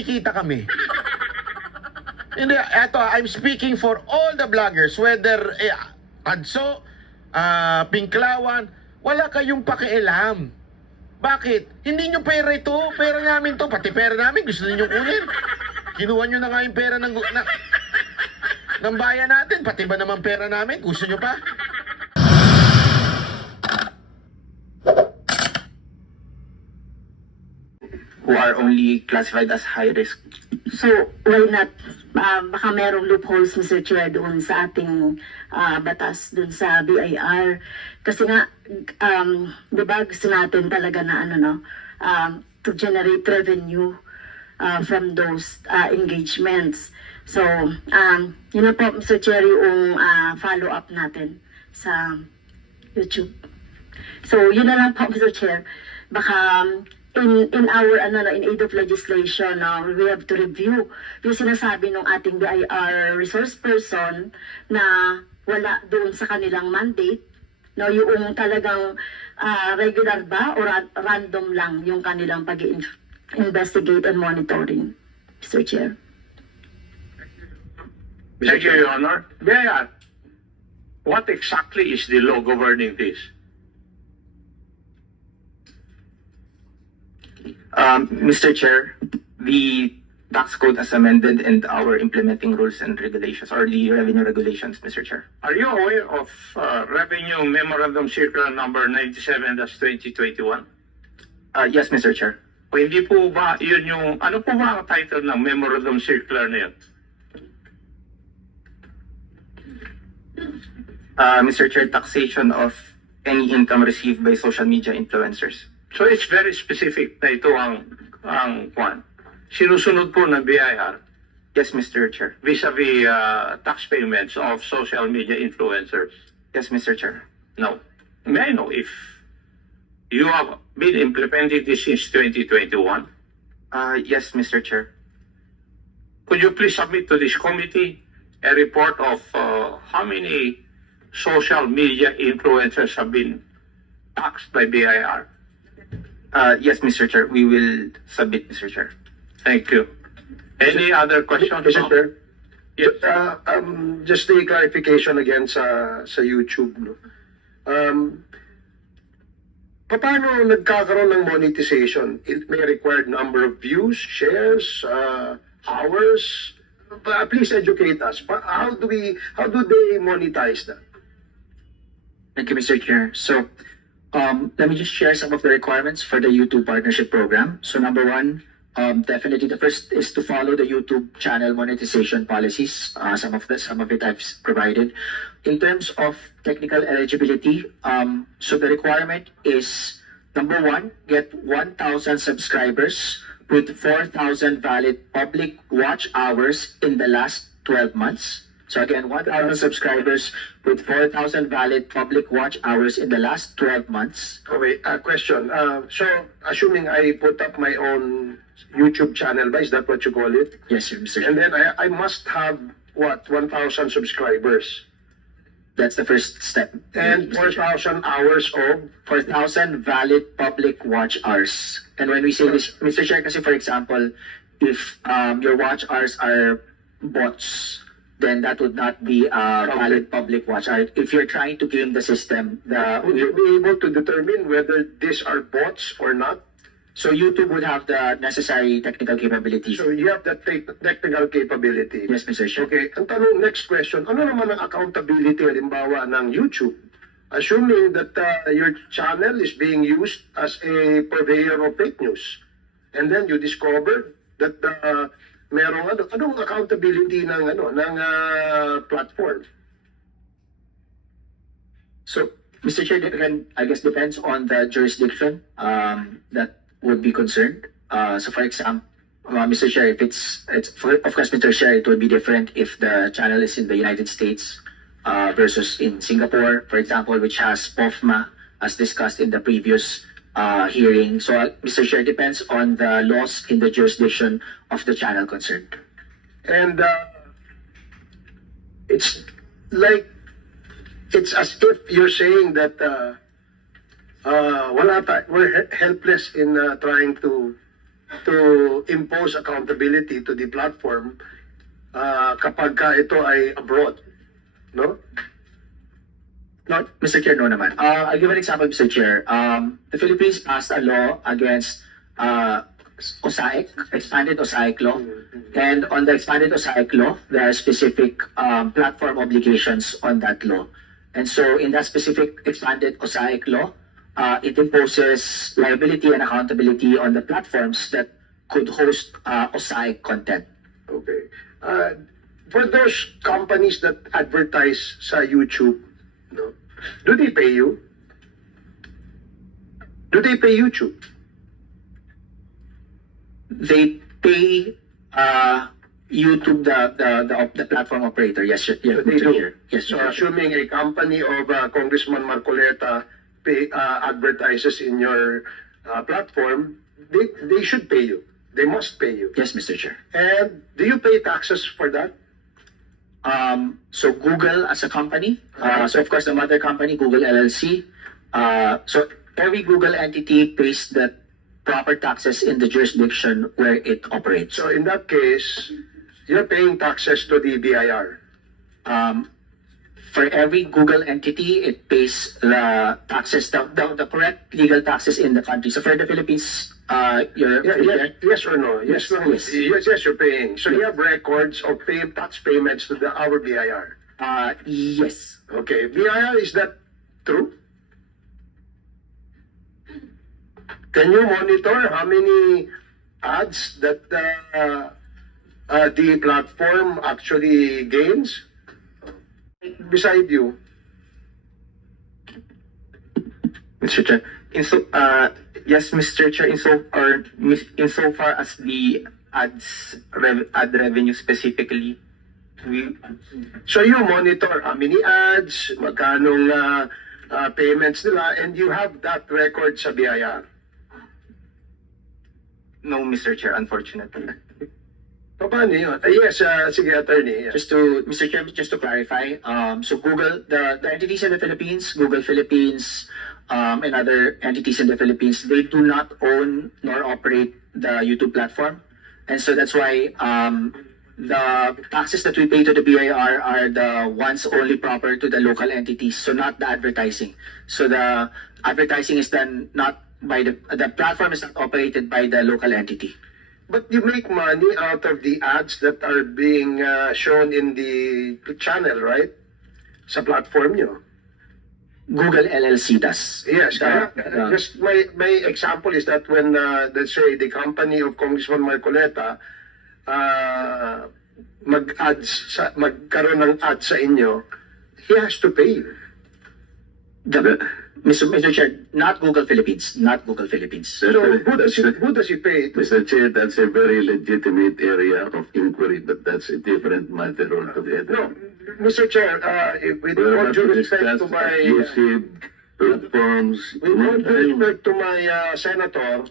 nakikita kami. Hindi, eto, I'm speaking for all the vloggers, whether Adso, Pinklawan, wala kayong pakialam. Bakit? Hindi nyo pera ito, pera namin to, pati pera namin gusto niyo kunin. Kinuha nyo na nga yung pera ng bayan natin, pati ba naman pera namin, gusto nyo pa? Who are only classified as high risk. So, why not? Baka merong loopholes, Mr. Chair, doon sa ating batas, doon sa BIR. Kasi nga, di ba gusto natin talaga na to generate revenue from those engagements. So, yun na po, Mr. Chair, yung follow-up natin sa YouTube. So, yun na lang po, Mr. Chair. Baka in our in aid of legislation, we have to review yung sinasabi ng ating BIR resource person na wala doon sa kanilang mandate, no, yung talagang regular ba or random lang yung kanilang pag-investigate and monitoring, Mr. Chair. Thank you, Your Honor. BIR, what exactly is the law governing this? Mr. Chair, the tax code as amended and our implementing rules and regulations, or the revenue regulations, Mr. Chair. Are you aware of Revenue Memorandum Circular Number 97-2021? Yes, Mr. Chair. O hindi po ba yun yung, ano po ba ang title ng Memorandum Circular na yun? Mr. Chair, taxation of any income received by social media influencers. So it's very specific na ito ang kwan. Sinusunod po ng BIR Yes, Mr. Chair. vis-a-vis tax payments of social media influencers. Yes, Mr. Chair. Now, may I know if you have been implementing this since 2021? Yes, Mr. Chair. Could you please submit to this committee a report of how many social media influencers have been taxed by BIR? Yes, Mr. Chair. We will submit, Mr. Chair. Thank you. Any other questions? Mr. Chair, Yes. just a clarification again sa YouTube. No? Paano nagkakaroon ng monetization? It may require number of views, shares, hours. Please educate us. How do they monetize that? Thank you, Mr. Chair. So, let me just share some of the requirements for the YouTube Partnership Program. So, number one, definitely the first is to follow the YouTube channel monetization policies. Some of it I've provided. In terms of technical eligibility, so the requirement is, number one, get 1,000 subscribers with 4,000 valid public watch hours in the last 12 months. So again, 1,000 subscribers with 4,000 valid public watch hours in the last 12 months. Okay, question. So, assuming I put up my own YouTube channel, is that what you call it? Yes, sir, Mr. Chair. And then I must have, 1,000 subscribers That's the first step. and 4,000 hours of 4,000 valid public watch hours. And when we say this, Mr. Chair, kasi for example, if your watch hours are bots, then that would not be a valid public watch hour. If you're trying to game the system, would you be able to determine whether these are bots or not? so YouTube would have the necessary technical capabilities. So you have that technical capability. Yes, Mr. Chair. Okay, ang tanong, next question, ano naman ang accountability, halimbawa, ng YouTube? Assuming that your channel is being used as a purveyor of fake news, and then you discover that merong anong accountability ng platform? So, Mr. Chair, again, I guess depends on the jurisdiction that would be concerned. So, for example, Mr. Chair, if of course, Mr. Chair, it would be different if the channel is in the United States versus in Singapore, for example, which has POFMA, as discussed in the previous hearing. So, Mr. Chair, depends on the laws in the jurisdiction of the channel concerned. And it's like, it's as if you're saying that we're helpless in trying to to impose accountability to the platform kapag ka ito ay abroad, no? No, Mr. Chair, no naman. I'll give an example, Mr. Chair. The Philippines passed a law against OSAIC, expanded OSAIC law. And on the expanded OSAIC law, there are specific platform obligations on that law. And so in that specific expanded OSAIC law, it imposes liability and accountability on the platforms that could host OSAIC content. Okay. For those companies that advertise sa YouTube, no, do they pay you? Do they pay YouTube? They pay YouTube, the platform operator. Yes, sir. Yes, They Mr. do. Chair. Yes, So sir. assuming a company of Congressman Marcoleta advertises in your platform, they should pay you. They must pay you. Yes, Mr. Chair. And do you pay taxes for that? So Google as a company, so of course the mother company, Google LLC. So every Google entity pays the proper taxes in the jurisdiction where it operates. So in that case, you're paying taxes to the BIR. For every Google entity, it pays the taxes, the correct legal taxes in the country. So for the Philippines, Yes or no? Yes, Yes, no. yes. Yes, you're paying. So you have records of tax payments to our BIR. yes. Okay, BIR, is that true? Can you monitor how many ads that the platform actually gains? Beside you, Mr. Chair, yes, Mr. Chair, insofar as the ad revenue specifically, so you monitor how many ads, magkanong payments nila, and you have that record sa BIR. no, Mr. Chair, unfortunately. Paano yun? Yes, sige, attorney. Yes. Mr. Chair, just to clarify, so Google, the entities in the Philippines, Google Philippines, and other entities in the Philippines, they do not own nor operate the YouTube platform. And so that's why the taxes that we pay to the BIR are the ones only proper to the local entities, so not the advertising. So the advertising is done not by the platform is not operated by the local entity. But you make money out of the ads that are being shown in the channel, right? Sa platform nyo. Google LLC does. Yes, The- just my example is that when, let's say, the company of Congressman Marcoleta magkaroon ng ads sa inyo, he has to pay you. Mr. Chair, not Google Philippines, not Google Philippines. So who does he pay? Mr. Chair, that's a very legitimate area of inquiry, but that's a different matter altogether. No, Mr. Chair, with all due respect to my... abusive platforms. With all due respect to my senator,